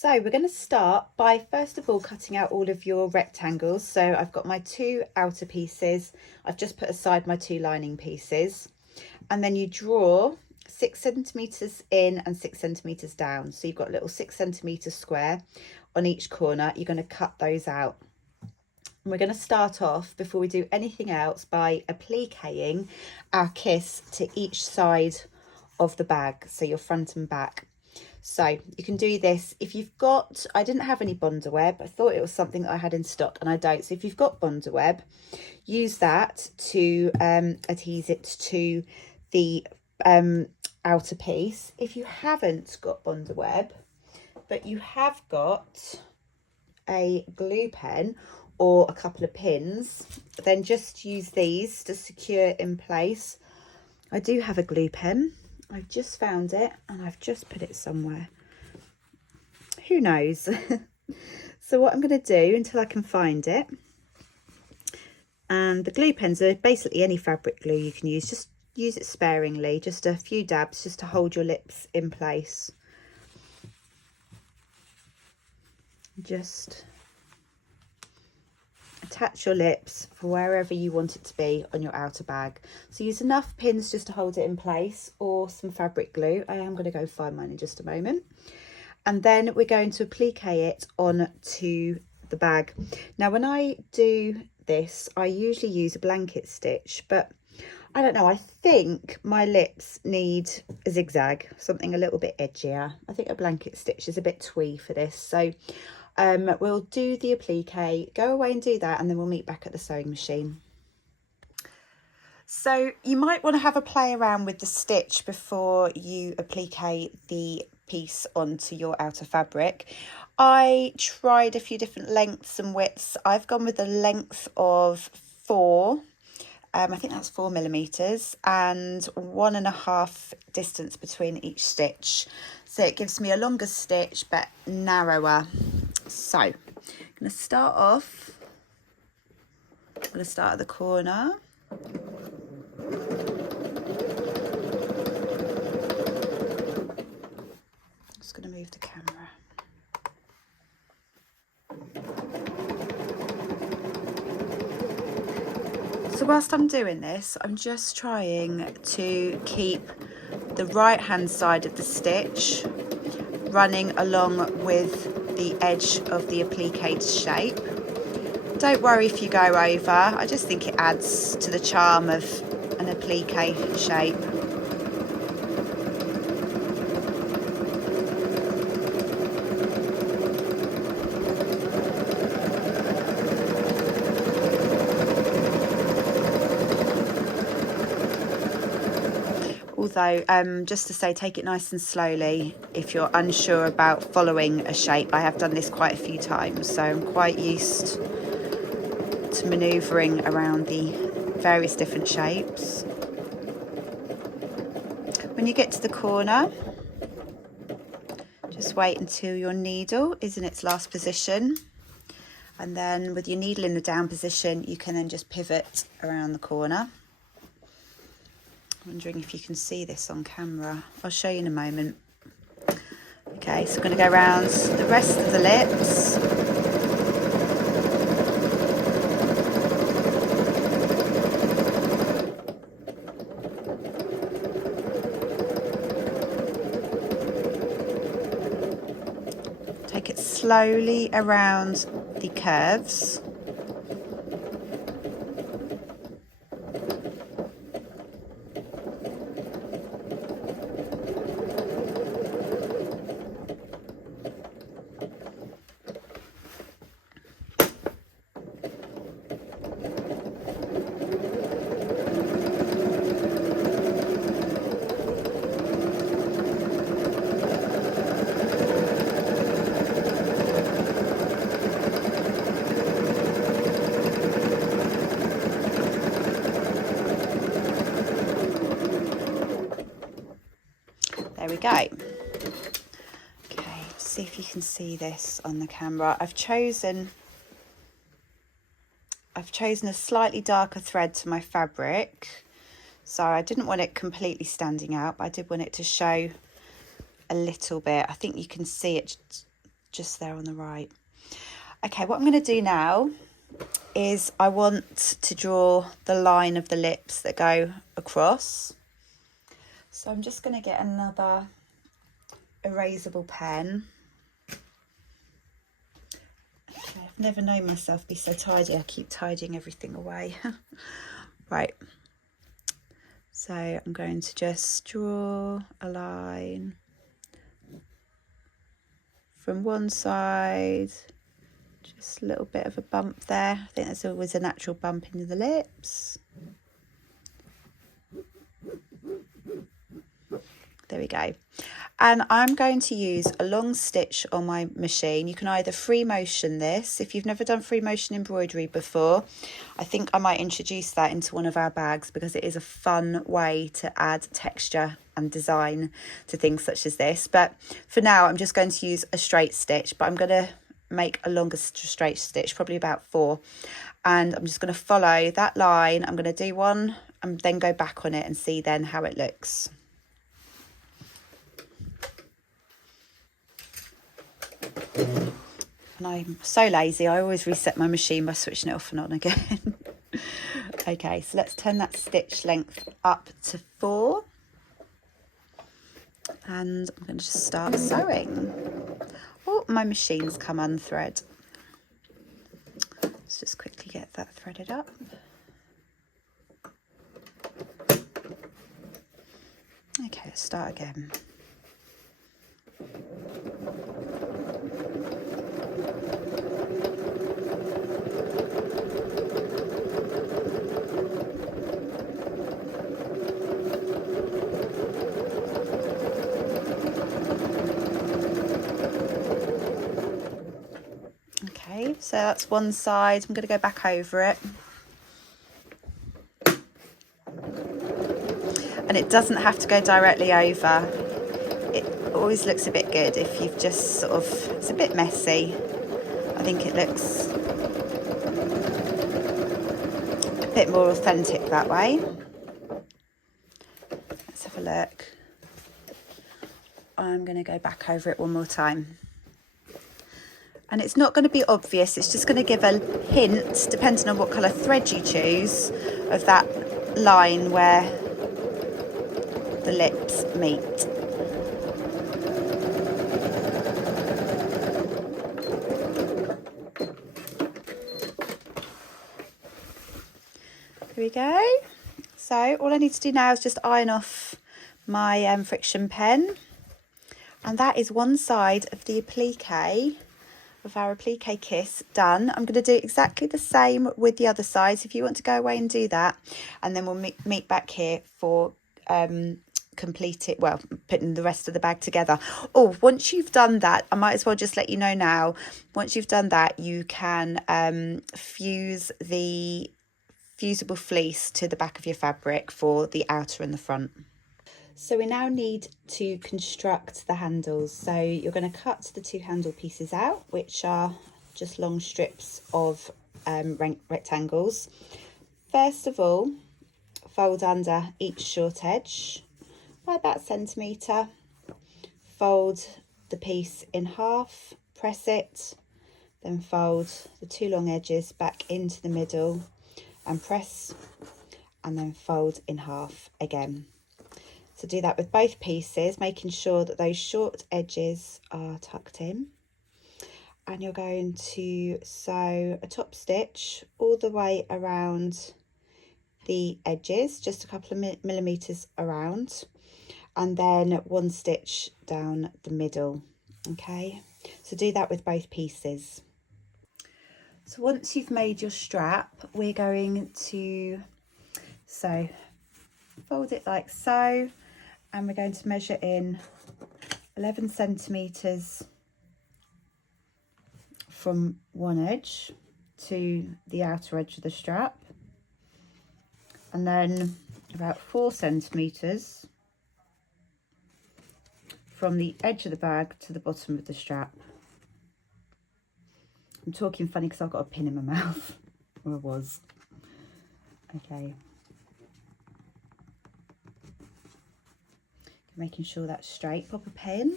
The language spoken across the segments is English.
So we're going to start by first of all cutting out all of your rectangles. So I've got my two outer pieces. I've just put aside my two lining pieces, and then you draw 6 centimeters in and 6 centimeters down. So you've got a little 6 centimeter square on each corner. You're going to cut those out. And we're going to start off, before we do anything else, by appliquing our kiss to each side of the bag, so your front and back. So you can do this if you've got, I didn't have any Bondaweb. I thought it was something that I had in stock and I don't. So if you've got Bondaweb, use that to adhere it to the outer piece. If you haven't got Bondaweb, but you have got a glue pen or a couple of pins, then just use these to secure it in place. I do have a glue pen. I've just found it and I've just put it somewhere. Who knows? So what I'm going to do until I can find it, and the glue pens are basically any fabric glue you can use, just use it sparingly, just a few dabs just to hold your lips in place. Just attach your lips for wherever you want it to be on your outer bag. So use enough pins just to hold it in place, or some fabric glue. I am going to go find mine in just a moment. And then we're going to applique it onto the bag. Now when I do this, I usually use a blanket stitch, but I don't know, I think my lips need a zigzag, something a little bit edgier. I think a blanket stitch is a bit twee for this. So we'll do the applique, go away and do that, and then we'll meet back at the sewing machine. So you might want to have a play around with the stitch before you applique the piece onto your outer fabric. I tried a few different lengths and widths. I've gone with a length of 4. I think that's 4 millimeters, and 1.5 distance between each stitch. So it gives me a longer stitch but narrower. So I'm going to start off, I'm going to start at the corner. Just going to move the camera. So whilst I'm doing this, I'm just trying to keep the right hand side of the stitch running along with the edge of the appliqued shape. Don't worry if you go over, I just think it adds to the charm of an applique shape. Although, just to say, take it nice and slowly if you're unsure about following a shape. I have done this quite a few times, so I'm quite used to manoeuvring around the various different shapes. When you get to the corner, just wait until your needle is in its last position, and then with your needle in the down position, you can then just pivot around the corner. Wondering if you can see this on camera. I'll show you in a moment. Okay, so I'm going to go around the rest of the lips. Take it slowly around the curves. There we go. Okay, see if you can see this on the camera. I've chosen a slightly darker thread to my fabric, so I didn't want it completely standing out, but I did want it to show a little bit. I think you can see it just there on the right. Okay, what I'm going to do now is I want to draw the line of the lips that go across. So I'm just going to get another erasable pen. Okay, I've never known myself be so tidy. I keep tidying everything away. Right. So I'm going to just draw a line from one side, just a little bit of a bump there. I think there's always a natural bump into the lips. There we go. And I'm going to use a long stitch on my machine. You can either free motion this. If you've never done free motion embroidery before, I think I might introduce that into one of our bags, because it is a fun way to add texture and design to things such as this. But for now, I'm just going to use a straight stitch, but I'm going to make a longer straight stitch, probably about 4. And I'm just going to follow that line. I'm going to do one and then go back on it and see then how it looks. And I'm so lazy, I always reset my machine by switching it off and on again. Okay, so let's turn that stitch length up to 4. And I'm going to just start sewing. Oh, my machine's come unthread. Let's just quickly get that threaded up. Okay, let's start again. Okay, so that's one side. I'm going to go back over it. And it doesn't have to go directly over. It always looks a bit good if you've just sort of, it's a bit messy. I think it looks a bit more authentic that way. Let's have a look. I'm going to go back over it one more time. And it's not going to be obvious, it's just going to give a hint, depending on what colour thread you choose, of that line where the lips meet. Here we go. So all I need to do now is just iron off my friction pen. And that is one side of the applique, of our applique kiss done. I'm going to do exactly the same with the other side. So if you want to go away and do that, and then we'll meet back here for putting the rest of the bag together. Oh, once you've done that, I might as well just let you know now, once you've done that, you can fuse the fusible fleece to the back of your fabric for the outer and the front. So we now need to construct the handles. So you're going to cut the 2 handle pieces out, which are just long strips of rectangles. First of all, fold under each short edge by about a centimetre. Fold the piece in half, press it, then fold the 2 long edges back into the middle and press, and then fold in half again. So do that with both pieces, making sure that those short edges are tucked in. And you're going to sew a top stitch all the way around the edges, just a couple of millimetres around, and then 1 stitch down the middle. Okay, so do that with both pieces. So once you've made your strap, we're going to fold it like so. And we're going to measure in 11 centimetres from one edge to the outer edge of the strap, and then about 4 centimetres from the edge of the bag to the bottom of the strap. I'm talking funny because I've got a pin in my mouth, or I was. Okay. Making sure that's straight, pop a pin.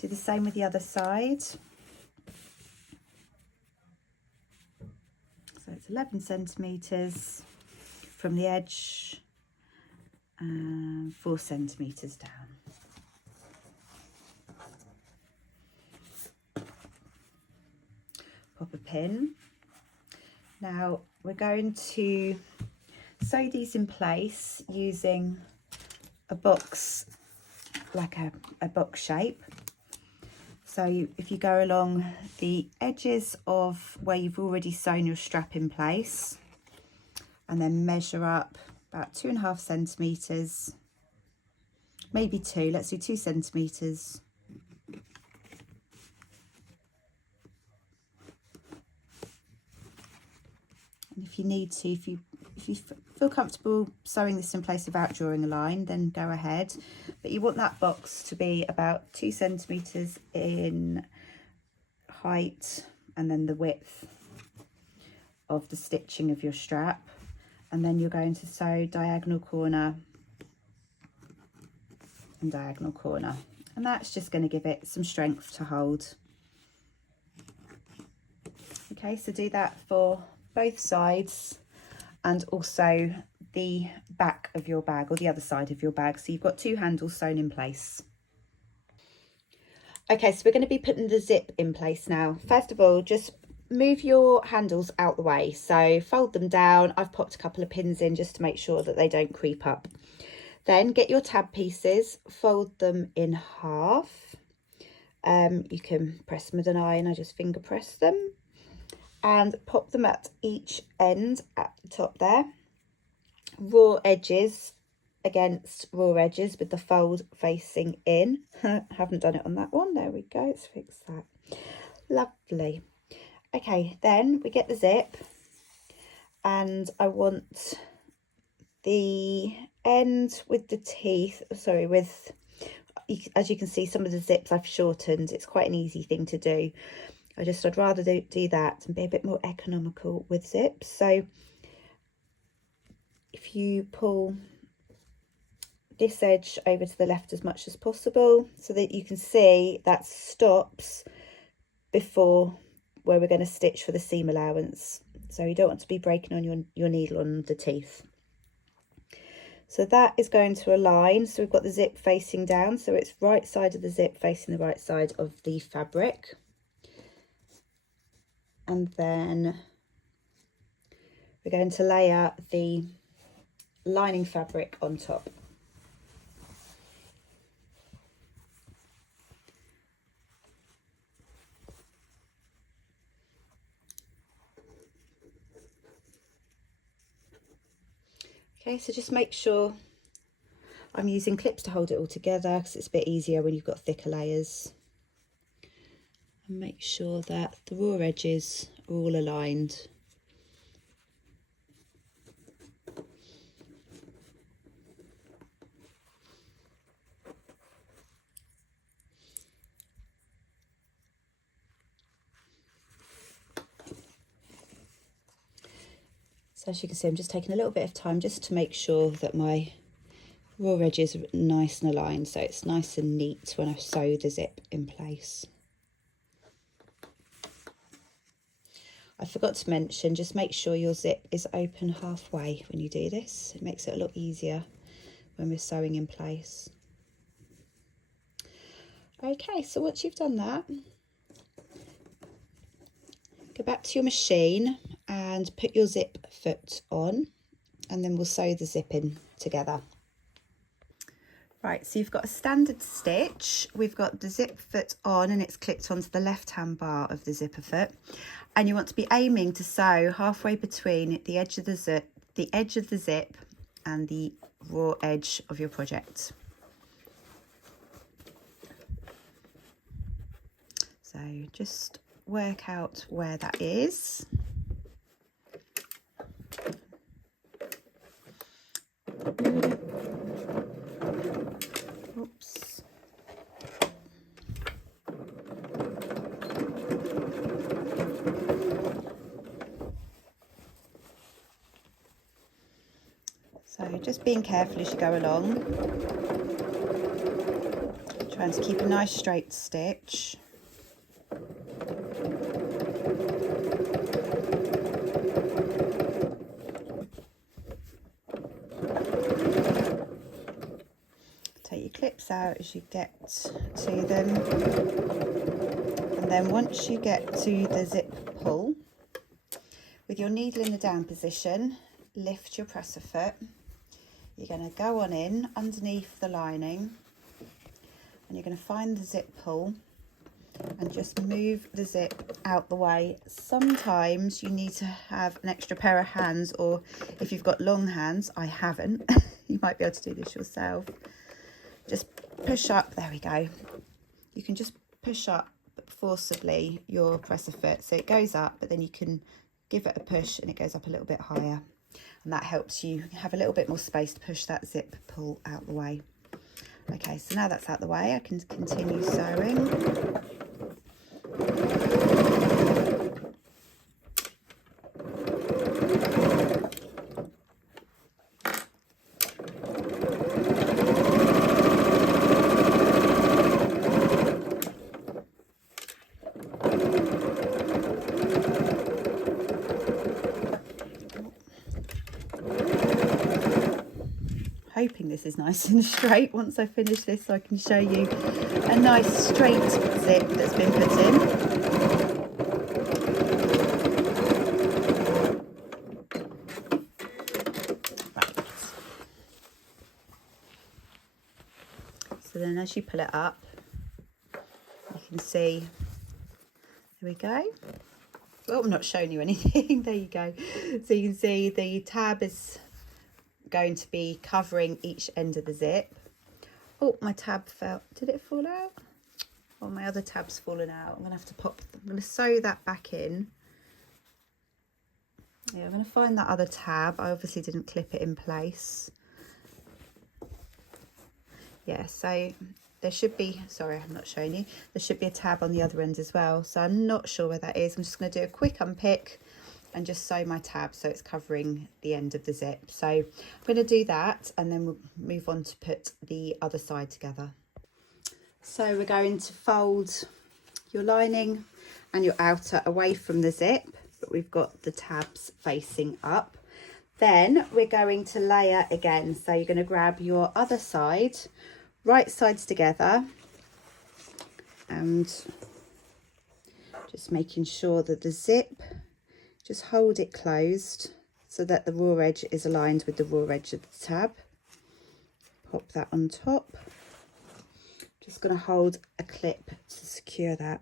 Do the same with the other side. So it's 11 centimetres from the edge and 4 centimetres down. Pop a pin. Now we're going to sew these in place using a box, like a box shape. So if you go along the edges of where you've already sewn your strap in place and then measure up about 2.5 centimetres, maybe 2, let's do 2 centimetres. And if you need to, if you feel comfortable sewing this in place without drawing a line, then go ahead. But you want that box to be about 2 centimetres in height, and then the width of the stitching of your strap. And then you're going to sew diagonal corner and diagonal corner. And that's just going to give it some strength to hold. Okay, so do that for both sides and also the back of your bag, or the other side of your bag. So you've got 2 handles sewn in place. Okay, so we're going to be putting the zip in place now. First of all, just move your handles out the way. So fold them down. I've popped a couple of pins in just to make sure that they don't creep up. Then get your tab pieces, fold them in half. You can press them with an iron, I just finger press them. And pop them at each end at the top there. Raw edges against raw edges with the fold facing in. Haven't done it on that one. There we go. Let's fix that. Lovely. Okay, then we get the zip, and I want the end with the teeth, sorry, with, as you can see, some of the zips I've shortened. It's quite an easy thing to do. I'd rather do that and be a bit more economical with zips. So if you pull this edge over to the left as much as possible, so that you can see that stops before where we're going to stitch for the seam allowance. So you don't want to be breaking on your needle on the teeth. So that is going to align. So we've got the zip facing down, so it's right side of the zip facing the right side of the fabric. And then we're going to layer the lining fabric on top. Okay, so just make sure I'm using clips to hold it all together, because it's a bit easier when you've got thicker layers. And make sure that the raw edges are all aligned. So as you can see, I'm just taking a little bit of time just to make sure that my raw edges are nice and aligned, so it's nice and neat when I sew the zip in place. I forgot to mention, just make sure your zip is open halfway when you do this. It makes it a lot easier when we're sewing in place. Okay, so once you've done that, go back to your machine and put your zip foot on, and then we'll sew the zip in together. Right, so you've got a standard stitch. We've got the zip foot on and it's clipped onto the left hand bar of the zipper foot. And you want to be aiming to sew halfway between the edge of the zip and the raw edge of your project. So just work out where that is. Oops. So just being careful as you go along, trying to keep a nice straight stitch. space out as you get to them. And then once you get to the zip pull, with your needle in the down position, lift your presser foot. You're going to go on in underneath the lining, and you're going to find the zip pull and just move the zip out the way. Sometimes you need to have an extra pair of hands, or if you've got long hands, I haven't, you might be able to do this yourself. Just push up, there we go. You can just push up forcibly your presser foot so it goes up, but then you can give it a push and it goes up a little bit higher, and that helps you have a little bit more space to push that zip pull out the way. Okay, so now that's out the way, I can continue sewing. Hoping this is nice and straight once I finish this, so I can show you a nice straight zip that's been put in. Right. So then as you pull it up, you can see, there we go. Well, I'm not showing you anything. There you go. So you can see the tab is going to be covering each end of the zip. Oh, my tab fell. Did it fall out? Oh, my other tab's fallen out. I'm gonna have to I'm gonna sew that back in. Yeah, I'm gonna find that other tab. I obviously didn't clip it in place. Yeah, so there should be, sorry, I'm not showing you. There should be a tab on the other end as well. So I'm not sure where that is. I'm just gonna do a quick unpick and just sew my tab so it's covering the end of the zip. So I'm going to do that, and then we'll move on to put the other side together. So we're going to fold your lining and your outer away from the zip, but we've got the tabs facing up. Then we're going to layer again. So you're going to grab your other side, right sides together, and just making sure that the zip, just hold it closed so that the raw edge is aligned with the raw edge of the tab. Pop that on top. Just going to hold a clip to secure that.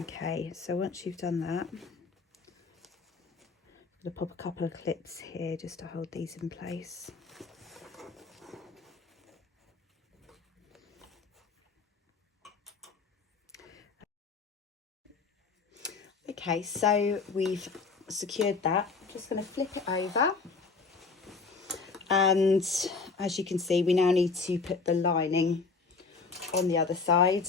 Okay, so once you've done that, I'm going to pop a couple of clips here just to hold these in place. Okay, so we've secured that. I'm just going to flip it over, and as you can see, we now need to put the lining on the other side.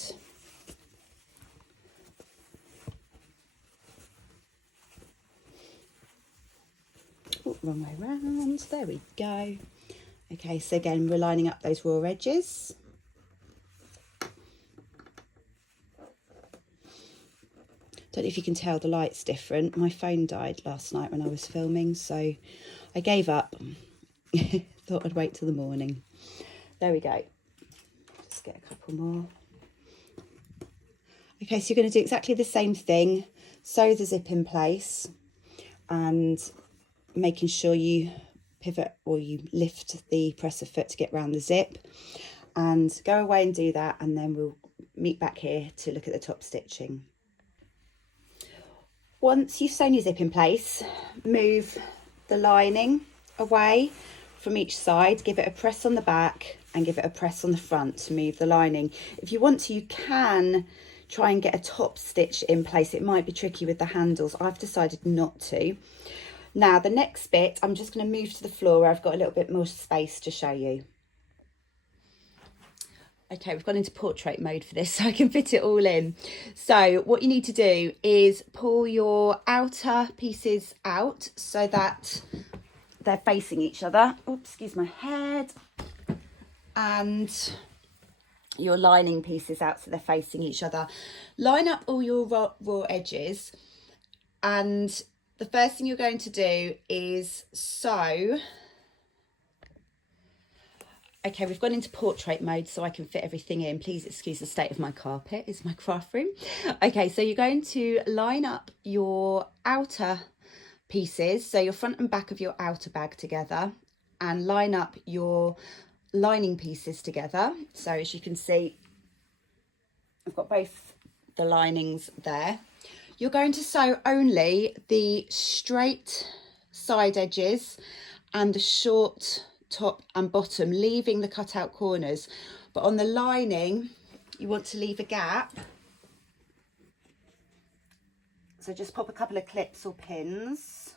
Oh, wrong way round, there we go. Okay, so again, we're lining up those raw edges. Don't know if you can tell, the light's different. My phone died last night when I was filming, so I gave up. Thought I'd wait till the morning. There we go. Just get a couple more. Okay, so you're going to do exactly the same thing. Sew the zip in place and making sure you pivot or you lift the presser foot to get round the zip, and go away and do that, and then we'll meet back here to look at the top stitching. Once you've sewn your zip in place, move the lining away from each side, give it a press on the back and give it a press on the front to move the lining. If you want to, you can try and get a top stitch in place. It might be tricky with the handles. I've decided not to. Now the next bit, I'm just going to move to the floor where I've got a little bit more space to show you. Okay, we've gone into portrait mode for this so I can fit it all in. So what you need to do is pull your outer pieces out so that they're facing each other. Oops, excuse my head. And your lining pieces out so they're facing each other. Line up all your raw edges, and the first thing you're going to do is sew Okay, we've gone into portrait mode so I can fit everything in. Please excuse the state of my carpet. It's my craft room. Okay, so you're going to line up your outer pieces, so your front and back of your outer bag together, and line up your lining pieces together. So as you can see, I've got both the linings there. You're going to sew only the straight side edges and the short top and bottom, leaving the cut out corners. But on the lining, you want to leave a gap. So just pop a couple of clips or pins,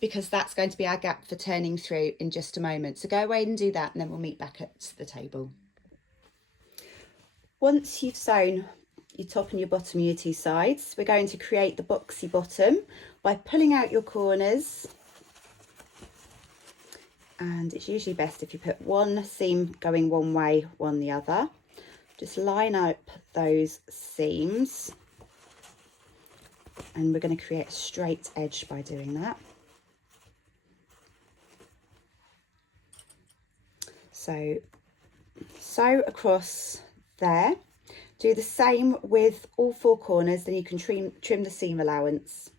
because that's going to be our gap for turning through in just a moment. So go away and do that, and then we'll meet back at the table. Once you've sewn your top and your bottom of your two sides, we're going to create the boxy bottom by pulling out your corners. And it's usually best if you put one seam going one way, one the other. Just line up those seams, and we're going to create a straight edge by doing that. So sew across there. Do the same with all four corners, then you can trim the seam allowance.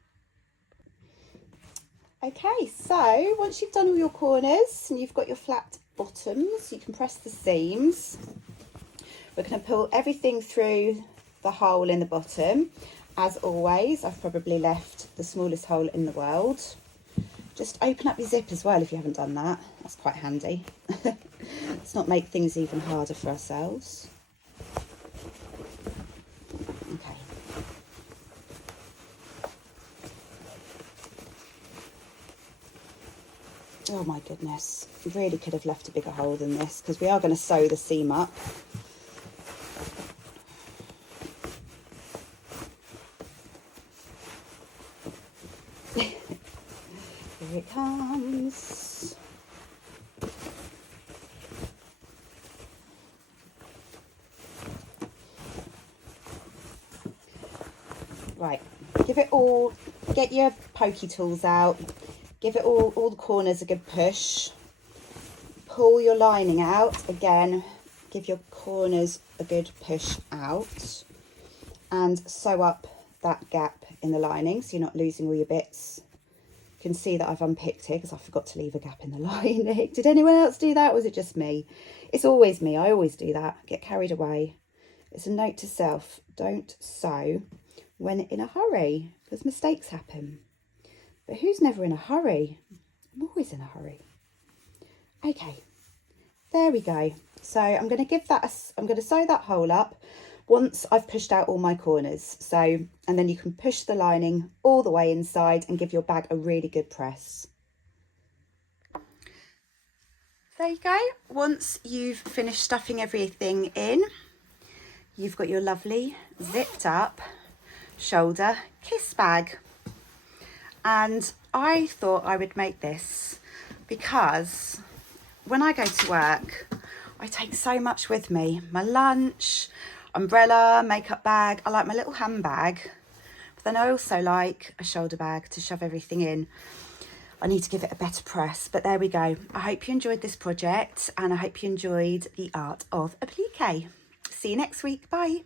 Okay, so once you've done all your corners and you've got your flat bottoms, you can press the seams. We're going to pull everything through the hole in the bottom. As always, I've probably left the smallest hole in the world. Just open up your zip as well if you haven't done that. That's quite handy. Let's not make things even harder for ourselves. Okay. Oh my goodness, really could have left a bigger hole than this, because we are going to sew the seam up. Here it comes. Right, give it all, get your pokey tools out. Give it all the corners a good push. Pull your lining out. Again, give your corners a good push out. And sew up that gap in the lining so you're not losing all your bits. You can see that I've unpicked here because I forgot to leave a gap in the lining. Did anyone else do that, or was it just me? It's always me. I always do that. Get carried away. It's a note to self. Don't sew when in a hurry, because mistakes happen. But who's never in a hurry? I'm always in a hurry. Okay, there we go. So I'm going to sew that hole up once I've pushed out all my corners. So, and then you can push the lining all the way inside and give your bag a really good press. There you go. Once you've finished stuffing everything in, you've got your lovely zipped up shoulder kiss bag. And I thought I would make this because when I go to work, I take so much with me. My lunch, umbrella, makeup bag. I like my little handbag, but then I also like a shoulder bag to shove everything in. I need to give it a better press, but there we go. I hope you enjoyed this project, and I hope you enjoyed the art of applique. See you next week. Bye.